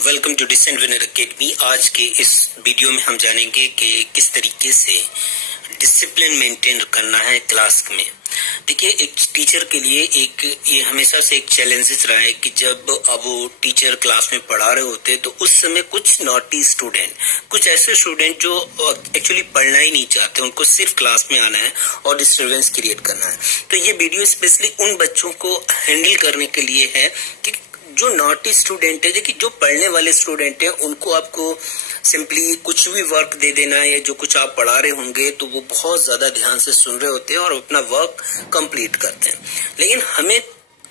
Welcome to Decent Winner Academy. आज के इस वीडियो में हम जानेंगे कि किस तरीके से डिसिप्लिन मेंटेन करना है क्लास में। देखिए, एक टीचर के लिए ये हमेशा से एक चैलेंजेस रहा है कि जब अब वो टीचर क्लास में पढ़ा रहे होते हैं तो उस समय कुछ नॉटी स्टूडेंट, कुछ ऐसे स्टूडेंट जो एक्चुअली पढ़ना ही नहीं चाहते, उनको सिर्फ क्लास में आना है और डिस्टर्बेंस क्रिएट करना है। तो ये वीडियो स्पेशली उन बच्चों को हैंडल करने के लिए है कि जो नॉटी स्टूडेंट है, देखिए जो पढ़ने वाले स्टूडेंट है उनको आपको सिंपली कुछ भी वर्क दे देना है, या जो कुछ आप पढ़ा रहे होंगे तो वो बहुत ज्यादा ध्यान से सुन रहे होते हैं और अपना वर्क कंप्लीट करते हैं। लेकिन हमें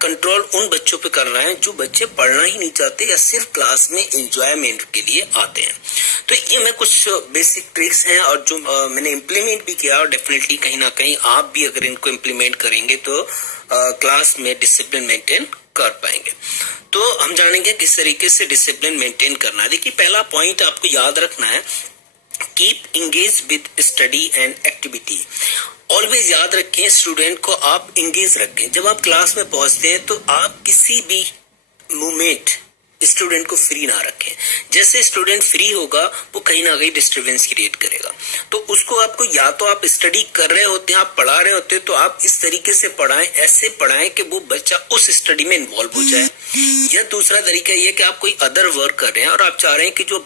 कंट्रोल उन बच्चों पे करना है जो बच्चे पढ़ना ही नहीं चाहते या सिर्फ क्लास में एंजॉयमेंट के लिए आते हैं। तो ये मैं कुछ बेसिक ट्रिक्स हैं और जो मैंने इम्प्लीमेंट भी किया, और डेफिनेटली कहीं ना कहीं आप भी अगर इनको इम्प्लीमेंट करेंगे तो क्लास में डिसिप्लिन मेंटेन कर पाएंगे। तो हम जानेंगे किस तरीके से डिसिप्लिन मेंटेन करना है। देखिए, पहला पॉइंट आपको याद रखना है, keep engage with study and activity. Always याद रखें, स्टूडेंट को आप इंगेज रखें। जब आप क्लास में पहुंचते हैं तो आप किसी भी मोमेंट स्टूडेंट को फ्री ना रखें। जैसे स्टूडेंट फ्री होगा वो कहीं ना कहीं डिस्टरबेंस क्रिएट करेगा। तो उसको आपको, या तो आप स्टडी कर रहे होते हैं, आप पढ़ा रहे होते हैं, तो आप इस तरीके से पढ़ाएं, ऐसे पढ़ाएं कि वो बच्चा उस स्टडी में इन्वॉल्व हो जाए। या दूसरा तरीका ये कि आप कोई अदर वर्क कर रहे हैं और आप चाह रहे हैं कि जो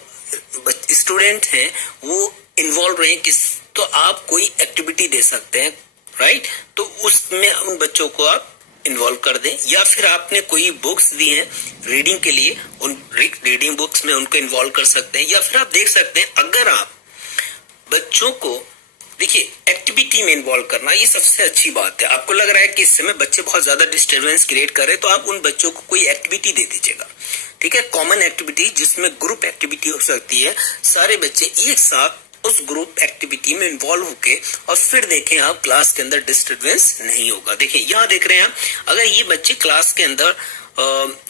स्टूडेंट हैं वो इन्वॉल्व रहे किस, तो आप कोई एक्टिविटी दे सकते हैं, राइट। तो उसमें उन बच्चों को आप इन्वॉल्व कर दें। या फिर आपने कोई बुक्स दी हैं रीडिंग के लिए, उन रीडिंग बुक्स में उनको इन्वॉल्व कर सकते हैं। या फिर आप देख सकते हैं, अगर आप बच्चों को, देखिए एक्टिविटी में इन्वॉल्व करना ये सबसे अच्छी बात है। आपको लग रहा है कि इस समय बच्चे बहुत ज्यादा डिस्टरबेंस क्रिएट कर रहे हैं, तो आप उन बच्चों को कोई एक्टिविटी दे दीजिएगा, ठीक है। कॉमन एक्टिविटी, जिसमें ग्रुप एक्टिविटी हो सकती है, सारे बच्चे एक साथ उस ग्रुप एक्टिविटी में इन्वॉल्व होके, और फिर देखें आप क्लास के अंदर डिस्टरबेंस नहीं होगा। देखिए यहाँ देख रहे हैं आप, अगर ये बच्चे क्लास के अंदर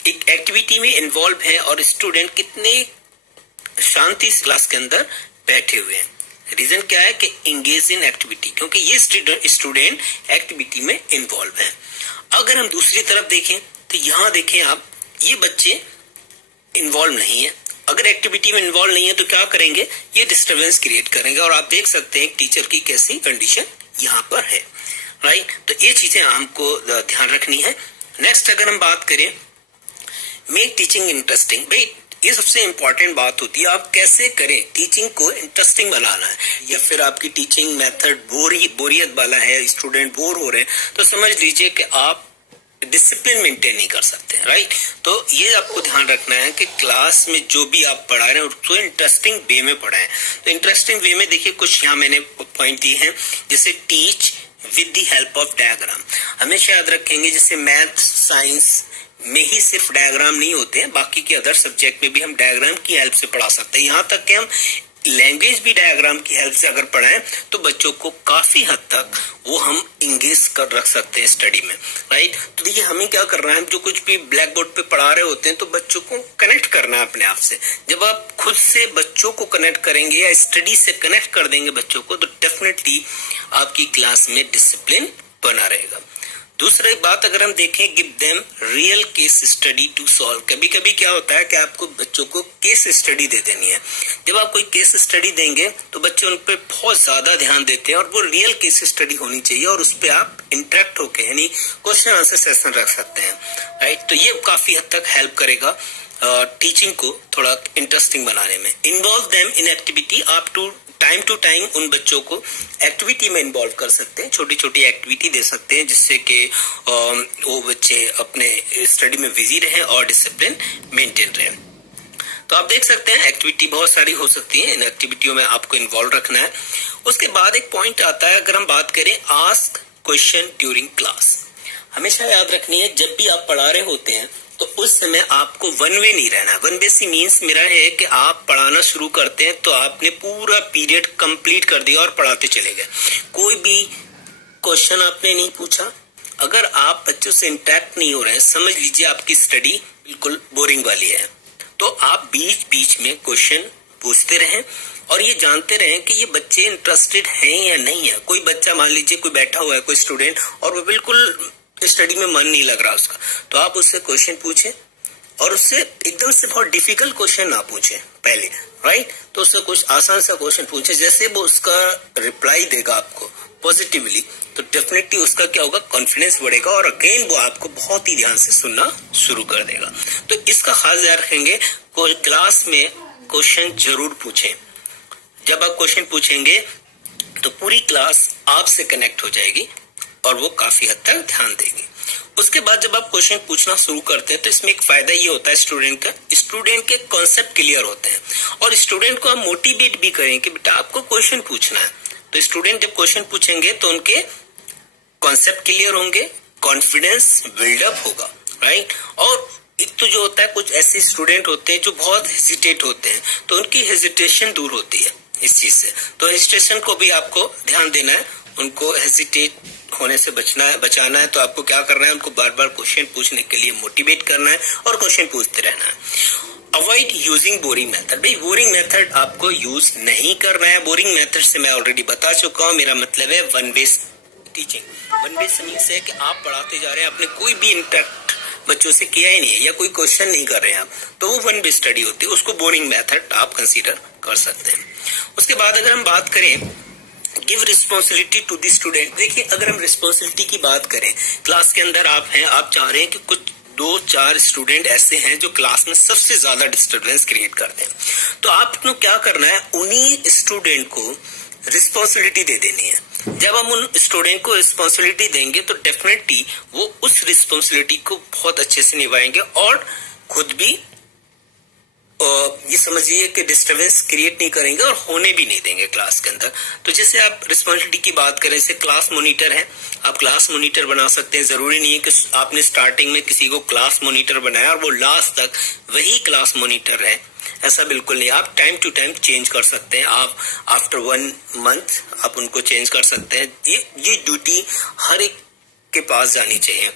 एक एक्टिविटी में इन्वॉल्व है और स्टूडेंट कितने शांति से क्लास के अंदर बैठे हुए हैं। रीजन क्या है कि इंगेज इन एक्टिविटी, क्योंकि ये स्टूडेंट एक्टिविटी में इन्वॉल्व है। अगर हम दूसरी तरफ देखें तो यहाँ देखें आप, ये बच्चे इन्वॉल्व नहीं है। अगर एक्टिविटी में इन्वॉल्व नहीं है तो क्या करेंगे, ये डिस्टरबेंस क्रिएट करेंगे। और आप देख सकते हैं टीचर की कैसी कंडीशन यहाँ पर है, राइट। तो ये चीजें हमको ध्यान रखनी है। नेक्स्ट अगर हम बात करें, मेक टीचिंग इंटरेस्टिंग। भाई ये सबसे इंपॉर्टेंट बात होती है, आप कैसे करें टीचिंग को इंटरेस्टिंग बनाना है। या फिर आपकी टीचिंग मेथड बोरियत वाला है, स्टूडेंट बोर हो रहे हैं, तो समझ लीजिए कि आप डिसिप्लिन मेंटेन नहीं कर सकते, राइट। तो ये आपको ध्यान रखना है कि क्लास में जो भी आप पढ़ा रहे हैं उसको इंटरेस्टिंग वे में पढ़ाएं। तो इंटरेस्टिंग वे में देखिए कुछ यहाँ मैंने पॉइंट दिए हैं, जैसे teach with the help of diagram. हमेशा याद रखेंगे, जैसे मैथ साइंस में ही सिर्फ डायग्राम नहीं होते हैं, बाकी के अदर सब्जेक्ट में भी हम डायग्राम की हेल्प से पढ़ा सकते हैं। यहाँ तक कि हम लैंग्वेज भी डायग्राम की हेल्प से अगर पढ़ाएं तो बच्चों को काफी हद तक वो हम इंगेज कर रख सकते हैं स्टडी में, राइट। तो देखिए हमें क्या करना है, जो कुछ भी ब्लैक बोर्ड पे पढ़ा रहे होते हैं तो बच्चों को कनेक्ट करना है अपने आप से। जब आप खुद से बच्चों को कनेक्ट करेंगे या स्टडी से कनेक्ट कर देंगे बच्चों को, तो डेफिनेटली आपकी क्लास में डिसिप्लिन बना रहेगा। दूसरी बात अगर हम देखें, give them real case study to solve. कभी कभी क्या होता है कि आपको बच्चों को केस स्टडी दे देनी है। जब आप कोई केस स्टडी देंगे तो बच्चे उन पर बहुत ज्यादा ध्यान देते हैं, और वो रियल केस स्टडी होनी चाहिए, और उस पर आप इंटरेक्ट होके यानी क्वेश्चन आंसर सेशन रख सकते हैं, राइट। तो ये काफी हद तक हेल्प करेगा टीचिंग को थोड़ा इंटरेस्टिंग बनाने में। इन्वॉल्व देम इन एक्टिविटी, आप टाइम टू टाइम उन बच्चों को एक्टिविटी में इन्वॉल्व कर सकते हैं, छोटी छोटी एक्टिविटी दे सकते हैं, जिससे कि वो बच्चे अपने स्टडी में बिजी रहें और डिसिप्लिन मेंटेन रहें। तो आप देख सकते हैं एक्टिविटी बहुत सारी हो सकती है, इन एक्टिविटियों में आपको इन्वॉल्व रखना है। उसके बाद एक पॉइंट आता है, अगर हम बात करें आस्क क्वेश्चन ड्यूरिंग क्लास। हमेशा याद रखनी है, जब भी आप पढ़ा रहे होते हैं तो उस समय आपको वन वे नहीं रहना। वन वे सी मीन्स मेरा है कि आप पढ़ाना शुरू करते हैं तो आपने पूरा पीरियड कंप्लीट कर दिया और पढ़ाते चले गए, कोई भी क्वेश्चन आपने नहीं पूछा। अगर आप बच्चों से इंटरेक्ट नहीं हो रहे हैं, समझ लीजिए आपकी स्टडी बिल्कुल बोरिंग वाली है, तो आप बीच बीच में क्वेश्चन पूछते रहें और ये जानते रहें कि ये बच्चे इंटरेस्टेड हैं या नहीं है। कोई बच्चा मान लीजिए कोई बैठा हुआ है, कोई स्टूडेंट, और वो बिल्कुल स्टडी में मन नहीं लग रहा उसका, तो आप उससे क्वेश्चन पूछें और उससे एकदम से बहुत डिफिकल्ट क्वेश्चन ना पूछे पहले, राइट। तो उससे कुछ आसान सा क्वेश्चन पूछे, जैसे वो उसका रिप्लाई देगा आपको पॉजिटिवली, तो डेफिनेटली उसका क्या होगा, कॉन्फिडेंस बढ़ेगा और अगेन वो आपको बहुत ही ध्यान से सुनना शुरू कर देगा। तो इसका खास ध्यान रखेंगे, क्लास में क्वेश्चन जरूर पूछें। जब आप क्वेश्चन पूछेंगे तो पूरी क्लास आपसे कनेक्ट हो जाएगी और वो काफी हद तक ध्यान देगी। उसके बाद जब आप क्वेश्चन पूछना शुरू करते हैं तो इसमें एक फायदा ये होता है स्टूडेंट का, स्टूडेंट के कॉन्सेप्ट क्लियर होते हैं और स्टूडेंट को आप मोटिवेट भी करें कि बेटा आपको क्वेश्चन पूछना है। तो स्टूडेंट जब क्वेश्चन पूछेंगे तो उनके कॉन्सेप्ट क्लियर होंगे, कॉन्फिडेंस बिल्डअप होगा, राइट। और एक तो जो होता है, कुछ ऐसे स्टूडेंट होते हैं जो बहुत हेजिटेट होते हैं, तो उनकी हेजिटेशन दूर होती है इस चीज से। तो हेजिटेशन को भी आपको ध्यान देना है, उनको हेजिटेट होने से बचाना है। तो आपको क्या करना है, उनको बार बार क्वेश्चन पूछने के लिए मोटिवेट करना है और क्वेश्चन पूछते रहना है। Avoid using boring method. भाई बोरिंग मेथड आपको यूज नहीं करना है। बोरिंग मेथड से मैं ऑलरेडी बता चुका हूँ, मेरा मतलब है one way teaching. One way means है कि आप पढ़ाते जा रहे हैं, आपने कोई भी इंटरेक्ट बच्चों से किया ही नहीं है या कोई क्वेश्चन नहीं कर रहे हैं आप, तो वो वन वे स्टडी होती है, उसको बोरिंग मेथड आप कंसीडर कर सकते हैं। उसके बाद अगर हम बात करें give responsibility to the student. देखिए अगर हम रिस्पॉन्सिबिलिटी की बात करें, क्लास के अंदर आप हैं, आप चाह रहे हैं कि कुछ 2-4 स्टूडेंट ऐसे हैं जो क्लास में सबसे ज्यादा डिस्टरबेंस क्रिएट करते हैं, तो आपको क्या करना है, उन्हीं स्टूडेंट को रिस्पॉन्सिबिलिटी दे देनी है। जब हम उन स्टूडेंट को रिस्पॉन्सिबिलिटी देंगे तो डेफिनेटली वो उस रिस्पॉन्सिबिलिटी को बहुत अच्छे से निभाएंगे और खुद भी ये समझिए कि डिस्टरबेंस क्रिएट नहीं करेंगे और होने भी नहीं देंगे क्लास के अंदर। तो जैसे आप रिस्पॉन्सिबिलिटी की बात करें, जैसे क्लास मॉनिटर है, आप क्लास मॉनिटर बना सकते हैं। जरूरी नहीं है कि आपने स्टार्टिंग में किसी को क्लास मॉनिटर बनाया और वो लास्ट तक वही क्लास मॉनिटर है, ऐसा बिल्कुल नहीं। आप टाइम टू टाइम चेंज कर सकते हैं, आप आफ्टर 1 मंथ आप उनको चेंज कर सकते हैं। ये ड्यूटी हर एक के पास जानी चाहिए,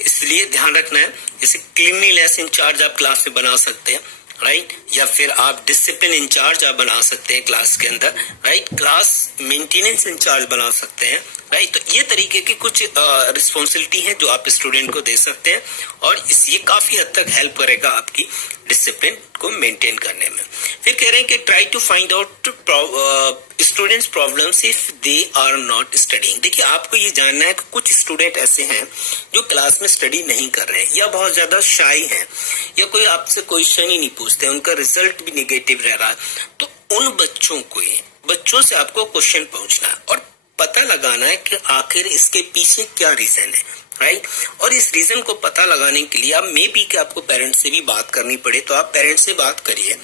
इसलिए ध्यान रखना है। जैसे क्लीनलीनेस इंचार्ज आप क्लास में बना सकते हैं, राइट, या फिर आप डिसिप्लिन इंचार्ज आप बना सकते हैं क्लास के अंदर, राइट, क्लास मेंटेनेंस इंचार्ज बना सकते हैं, राइट। तो ये तरीके की कुछ रिस्पॉन्सिबिलिटी है जो आप स्टूडेंट को दे सकते हैं और ये काफी हद तक हेल्प करेगा आपकी डिसिप्लिन को मेंटेन करने में। फिर कह रहे हैं कि try to find out students problems if they are not studying. देखिए आपको ये जानना है कि कुछ स्टूडेंट ऐसे हैं जो क्लास में स्टडी नहीं कर रहे हैं या बहुत ज्यादा शाई हैं या कोई आपसे क्वेश्चन ही नहीं पूछते, उनका रिजल्ट भी निगेटिव रह रहा है। तो उन बच्चों से आपको क्वेश्चन पूछना है और पता लगाना है कि आखिर इसके पीछे क्या रीजन है, राइट। और इस रीजन को पता लगाने के लिए आप मे बी कि आपको पेरेंट्स से भी बात करनी पड़े, तो आप पेरेंट्स से बात करिए।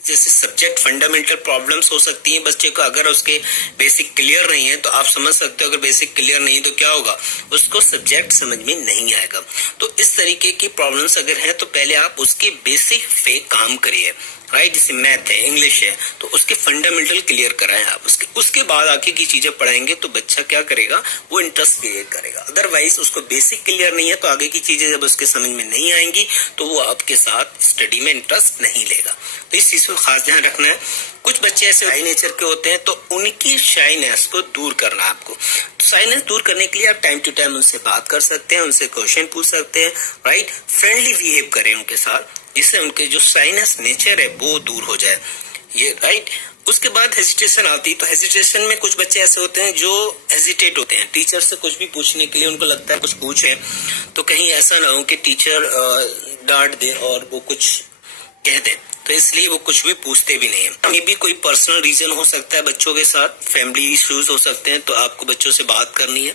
जैसे सब्जेक्ट फंडामेंटल प्रॉब्लम्स हो सकती हैं बच्चे को, अगर उसके बेसिक क्लियर नहीं है तो आप समझ सकते हो, अगर बेसिक क्लियर नहीं तो क्या होगा, उसको सब्जेक्ट समझ में नहीं आएगा। तो इस तरीके की प्रॉब्लम्स अगर है तो पहले आप उसके बेसिक पे काम करिए, राइट। जैसे मैथ है, इंग्लिश है, तो उसके फंडामेंटल क्लियर कराएं आप। उसके बाद आगे की चीजें पढ़ाएंगे तो बच्चा क्या करेगा, वो इंटरेस्ट क्रिएट करेगा। अदरवाइज उसको बेसिक क्लियर नहीं है तो आगे की चीजें जब उसके समझ में नहीं आएंगी तो वो आपके साथ स्टडी में इंटरेस्ट नहीं लेगा। तो इस चीज को खास ध्यान रखना है। कुछ बच्चे ऐसे शाई नेचर के होते हैं तो उनकी शाइनेस को दूर करना है आपको। तो शाइनेस दूर करने के लिए आप टाइम टू टाइम उनसे बात कर सकते हैं, उनसे क्वेश्चन पूछ सकते हैं, राइट। फ्रेंडली बिहेव करें उनके साथ, जिससे उनके जो शाइनेस नेचर है वो दूर हो जाए, ये राइट। उसके बाद हेजिटेशन आती है, तो हेजिटेशन में कुछ बच्चे ऐसे होते हैं जो हेजिटेट होते हैं टीचर से कुछ भी पूछने के लिए। उनको लगता है कुछ पूछे तो कहीं ऐसा ना हो कि टीचर डांट दे और वो कुछ कह दे, तो इसलिए वो कुछ भी पूछते भी नहीं है। मे भी कोई पर्सनल रीजन हो सकता है बच्चों के साथ, फैमिली इश्यूज हो सकते हैं, तो आपको बच्चों से बात करनी है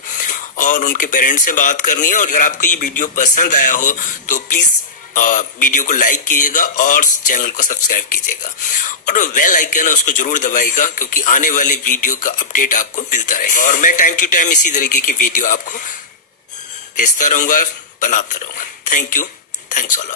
और उनके पेरेंट्स से बात करनी है। और अगर आपको ये वीडियो पसंद आया हो तो प्लीज वीडियो को लाइक कीजिएगा और चैनल को सब्सक्राइब कीजिएगा और बेल आइकन है उसको जरूर दबाइएगा, क्योंकि आने वाले वीडियो का अपडेट आपको मिलता रहेगा और मैं टाइम टू टाइम इसी तरीके की वीडियो आपको भेजता रहूंगा, बनाता रहूंगा। Thank you, thanks all.